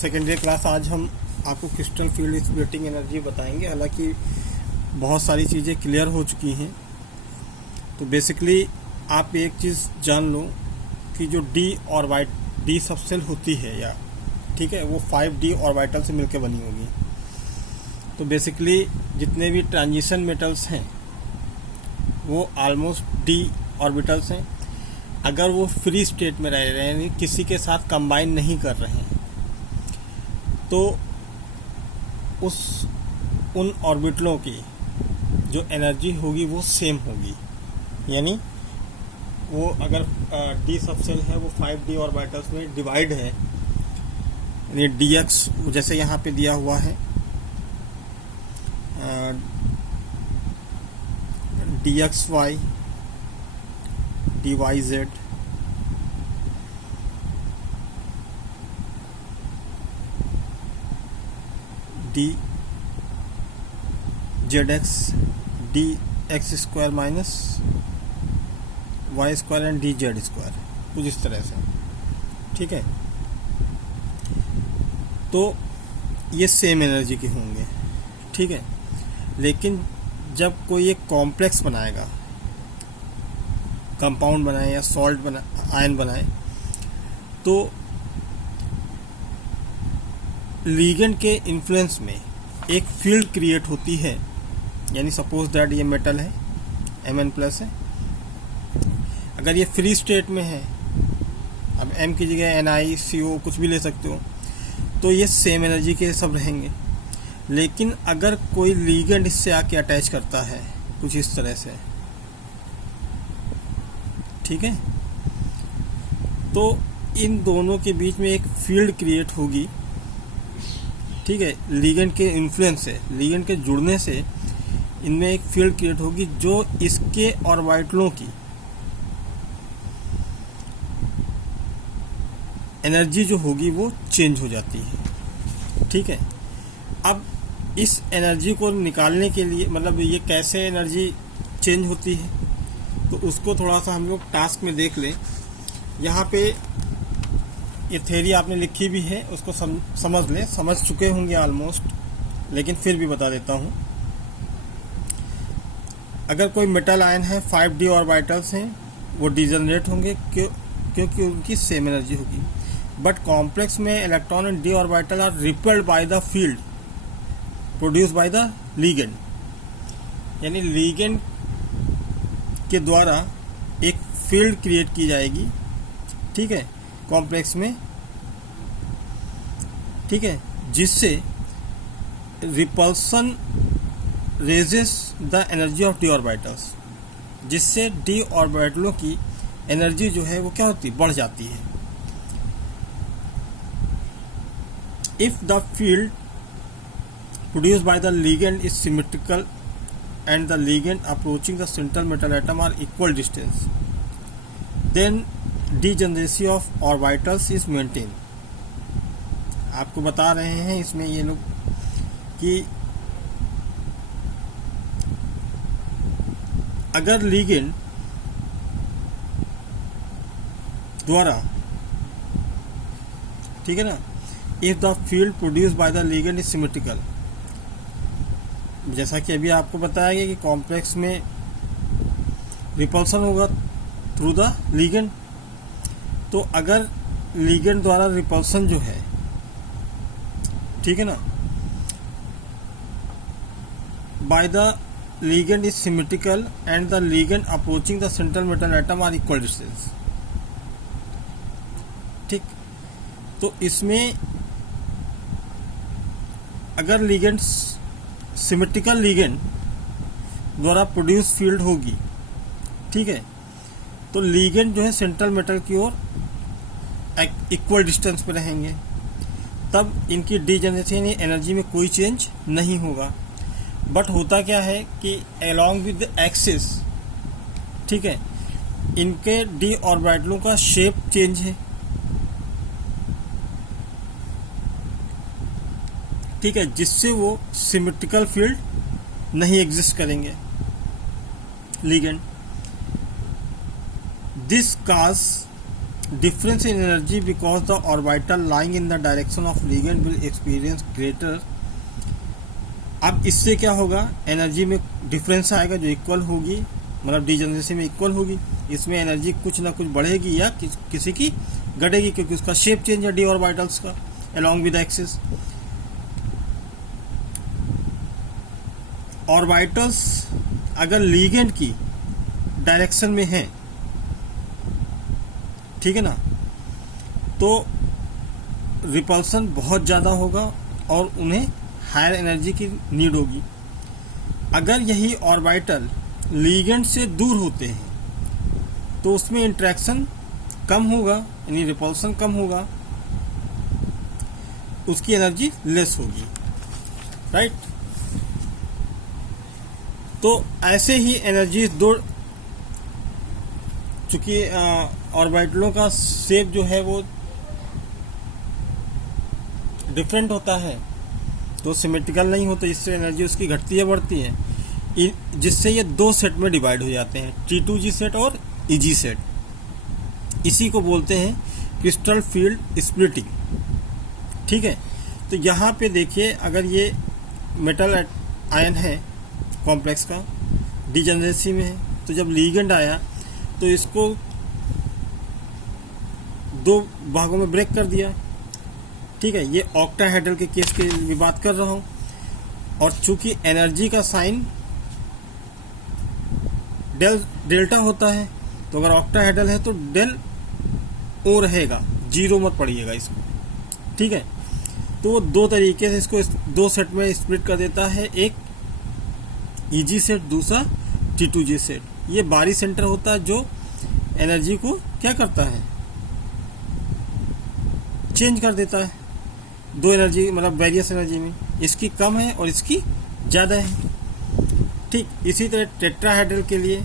Secondary class. आज हम आपको क्रिस्टल फील्ड स्प्लिटिंग एनर्जी बताएंगे। हालांकि बहुत सारी चीज़ें क्लियर हो चुकी हैं, तो बेसिकली आप एक चीज़ जान लो कि जो डी सबसेल होती है या ठीक है, वो 5d ऑर्बिटल से मिलकर बनी होगी। तो बेसिकली जितने भी ट्रांजिशन मेटल्स हैं वो ऑलमोस्ट d ऑर्बिटल्स हैं। अगर वो फ्री स्टेट में रह रहे हैं, यानी किसी के साथ कंबाइन नहीं कर रहे हैं, तो उन ऑर्बिटलों की जो एनर्जी होगी वो सेम होगी। यानी वो अगर डी सबसेल है वो 5d ऑर्बिटल्स में डिवाइड है, यानी dx जैसे यहाँ पे दिया हुआ है dxy dyz dzx dx square minus Y square and D Z square, कुछ इस तरह से। ठीक है, तो ये सेम एनर्जी के होंगे। ठीक है, लेकिन जब कोई एक कॉम्प्लेक्स बनाएगा, कंपाउंड बनाए या सॉल्ट बनाए, आयन बनाए, तो लीगेंड के इन्फ्लुएंस में एक फील्ड क्रिएट होती है। यानी सपोज दैट ये मेटल है, Mn+ है। अगर ये फ्री स्टेट में है, अब M की जगह NiCO कुछ भी ले सकते हो, तो ये सेम एनर्जी के सब रहेंगे। लेकिन अगर कोई लीगेंड इससे आके अटैच करता है कुछ इस तरह से, ठीक है, तो इन दोनों के बीच में एक फील्ड क्रिएट होगी। ठीक है, लीगेंड के इन्फ्लुएंस से, लीगेंड के जुड़ने से इनमें एक फील्ड क्रिएट होगी जो इसके ऑर्बिटलों की एनर्जी जो होगी वो चेंज हो जाती है। ठीक है, अब इस एनर्जी को निकालने के लिए, मतलब ये कैसे एनर्जी चेंज होती है, तो उसको थोड़ा सा हम लोग टास्क में देख लें। यहाँ पे ये थ्योरी आपने लिखी भी है, उसको समझ लें, समझ चुके होंगे ऑलमोस्ट, लेकिन फिर भी बता देता हूँ। अगर कोई मेटल आयन है, 5d ऑर्बिटल्स हैं, वो डिजनरेट होंगे क्योंकि उनकी सेम एनर्जी होगी। बट कॉम्प्लेक्स में electron and d orbital are repelled by the field produce by the ligand. यानी लीगेंड के द्वारा एक फील्ड क्रिएट की जाएगी। ठीक है, कॉम्प्लेक्स में। ठीक है, जिससे repulsion raises the energy of D orbitals, जिससे डी ऑर्बिटलों की एनर्जी जो है वो क्या होती है, बढ़ जाती है। If the field produced by the ligand is symmetrical and the ligand approaching the central metal atom are equal distance, then degeneracy of orbitals is maintained. आपको बता रहे हैं इसमें ये लोग कि अगर ligand द्वारा, ठीक है ना, if the field produced by the ligand is symmetrical, जैसा कि अभी आपको बताया गया कि कॉम्प्लेक्स में रिपल्सन होगा थ्रू द लीगेंड। तो अगर लीगेंड द्वारा रिपल्सन जो है, ठीक है ना, by the ligand is symmetrical and the ligand approaching the central metal atom are equal distance. ठीक, तो इसमें अगर लीगेंड सिमेट्रिकल लीगेंड द्वारा प्रोड्यूस फील्ड होगी, ठीक है, तो लीगेंड जो है सेंट्रल मेटल की ओर इक्वल डिस्टेंस पे रहेंगे, तब इनकी डीजेनरेशन एनर्जी में कोई चेंज नहीं होगा। बट होता क्या है कि अलोंग विद एक्सिस, ठीक है, इनके डी ऑर्बिटलों का शेप चेंज है। ठीक है, जिससे वो सिमेट्रिकल फील्ड नहीं एग्जिस्ट करेंगे ligand. This cause difference in energy because the orbital lying in the direction of ligand will experience greater. अब इससे क्या होगा, एनर्जी में डिफरेंस आएगा जो इक्वल होगी, मतलब डीजनरेसी में इक्वल होगी. इसमें एनर्जी कुछ ना कुछ बढ़ेगी या किसी की घटेगी, क्योंकि उसका शेप चेंज है डी ऑर्बिटल्स का अलॉन्ग विद एक्सिस. ऑर्बिटल्स अगर लीगेंड की डायरेक्शन में है, ठीक है ना, तो रिपल्सन बहुत ज़्यादा होगा और उन्हें हायर एनर्जी की नीड होगी. अगर यही ऑर्बिटल लीगेंड से दूर होते हैं तो उसमें इंटरेक्शन कम होगा, यानी रिपल्सन कम होगा, उसकी एनर्जी लेस होगी, राइट. तो ऐसे ही एनर्जी दो, चूंकि ऑर्बिटलों का शेप जो है वो डिफरेंट होता है तो सिमेट्रिकल नहीं होता, इससे एनर्जी उसकी घटती है बढ़ती है, जिससे ये दो सेट में डिवाइड हो जाते हैं, T2G सेट और EG सेट. इसी को बोलते हैं क्रिस्टल फील्ड स्प्लिटिंग. ठीक है, तो यहाँ पे देखिए, अगर ये मेटल आयन है कॉम्प्लेक्स का, डिजेनरेसी में है, तो जब लीगेंड आया तो इसको दो भागों में ब्रेक कर दिया. ठीक है, ये ऑक्टाहेड्रल के केस की भी बात कर रहा हूँ. और चूंकि एनर्जी का साइन डेल्टा होता है, तो अगर ऑक्टाहेड्रल है तो डेल ओ रहेगा, जीरो मत पढ़िएगा इसको. ठीक है, तो वो दो तरीके से इसको दो सेट में स्प्लिट कर देता है, एक EG सेट, दूसरा T2G सेट. ये बारी सेंटर होता है जो एनर्जी को क्या करता है, चेंज कर देता है. दो एनर्जी मतलब वेरियस एनर्जी में, इसकी कम है और इसकी ज़्यादा है. ठीक, इसी तरह टेट्राहेड्रल के लिए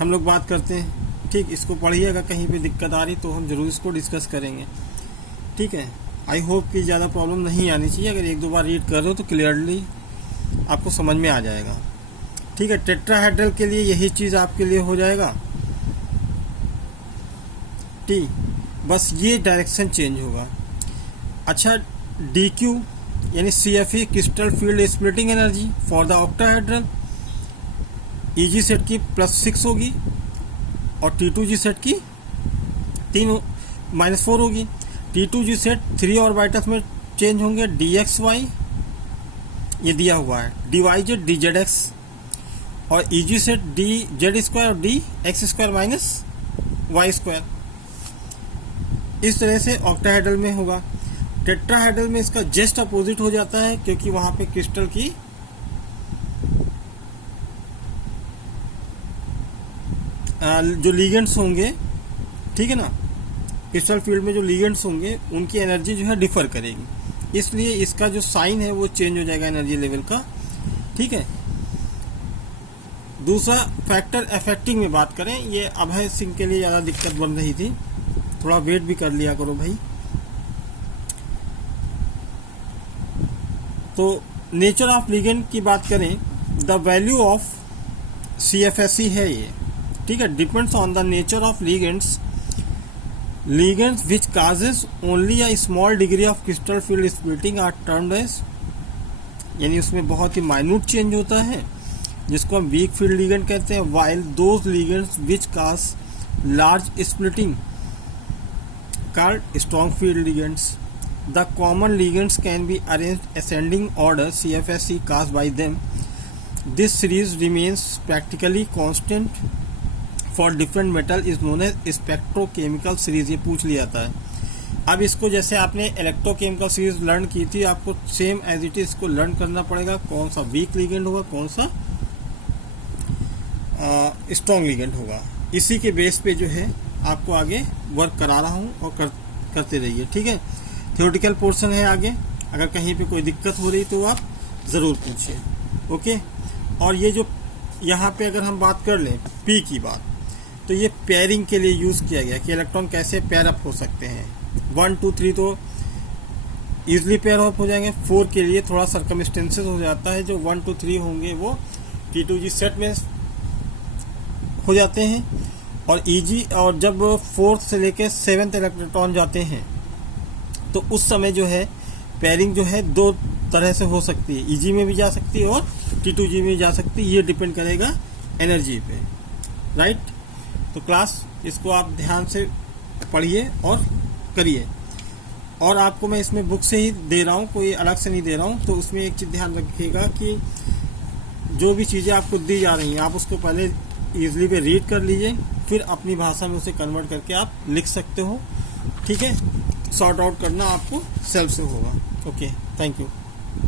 हम लोग बात करते हैं. ठीक, इसको पढ़िएगा, कहीं पे दिक्कत आ रही तो हम जरूर इसको डिस्कस करेंगे. ठीक है, आई होप कि ज़्यादा प्रॉब्लम नहीं आनी चाहिए. अगर एक दो बार रीड कर रहे हो तो क्लियरली आपको समझ में आ जाएगा. ठीक है, टेट्राहेड्रल के लिए यही चीज़ आपके लिए हो जाएगा. ठीक, बस ये डायरेक्शन चेंज होगा. अच्छा, DQ यानी CFE crystal field splitting energy for the octahedral, EG set की +6 होगी और T2G सेट की -4 होगी. T2G सेट 3 ऑर्बिटल्स में चेंज होंगे, DXY ये दिया हुआ है, DYZ DZX, और EG सेट DZ² और DX² -Y². इस तरह से ऑक्टाहेड्रल में होगा. टेट्राहेड्रल में इसका जस्ट अपोजिट हो जाता है, क्योंकि वहां पे क्रिस्टल की जो लीगेंड्स होंगे, ठीक है ना, क्रिस्टल फील्ड में जो लीगेंड्स होंगे उनकी एनर्जी जो है डिफर करेगी, इसलिए इसका जो साइन है वो चेंज हो जाएगा एनर्जी लेवल का. ठीक है, दूसरा फैक्टर अफेक्टिंग में बात करें, ये अभय सिंह के लिए ज़्यादा दिक्कत बन रही थी, थोड़ा वेट भी कर लिया करो भाई. तो नेचर ऑफ लिगेंड की बात करें, द वैल्यू ऑफ CFSE है ये. ठीक है, depends on the nature of ligands. Ligands which causes only a small degree of crystal field splitting are termed as, यानी उसमें बहुत ही माइन्यूट चेंज होता है, जिसको हम वीक फील्ड लिगेंड कहते हैं. While those ligands which cause large splitting called strong field ligands. The common ligands can be arranged ascending order CFSE caused by them. This series remains practically constant for different metal is known as spectrochemical series. ये पूछ लिया था. अब इसको जैसे आपने electrochemical series learn की थी, आपको सेम एज इट इज इसको लर्न करना पड़ेगा, कौन सा वीक लिगेंड होगा, कौन सा स्ट्रॉन्ग लिगेंड होगा. इसी के बेस पे जो है आपको आगे वर्क करा रहा हूँ और करते रहिए. ठीक है, थ्योरेटिकल पोर्शन है आगे, अगर कहीं पे कोई दिक्कत हो रही तो आप ज़रूर पूछिए. ओके, और ये जो यहाँ पे अगर हम बात कर लें P की बात, तो ये पेयरिंग के लिए यूज़ किया गया कि इलेक्ट्रॉन कैसे पेयर अप हो सकते हैं. 1 2 3 तो ईजिली पेयर अप हो जाएंगे. 4 के लिए थोड़ा सर्कमस्टेंसेस हो जाता है, जो 1 2 3 होंगे वो T2G सेट में हो जाते हैं, और ईजी, और जब 4th से लेके 7th इलेक्ट्रॉन जाते हैं तो उस समय जो है पेयरिंग जो है दो तरह से हो सकती है, ईजी में भी जा सकती है और T2G में जा सकती है। ये डिपेंड करेगा एनर्जी पे, राइट। तो क्लास इसको आप ध्यान से पढ़िए और करिए। और आपको मैं इसमें बुक से ही दे रहा हूँ, कोई अलग से नहीं दे रहा हूँ। तो उसमें एक चीज़ ध्यान रखिएगा कि जो भी चीज़ें आपको दी जा रही हैं आप उसको पहले ईजिली पे रीड कर लीजिए, फिर अपनी भाषा में उसे कन्वर्ट करके आप लिख सकते हो, ठीक है। सॉर्ट आउट करना आपको सेल्फ से होगा। Okay, thank you.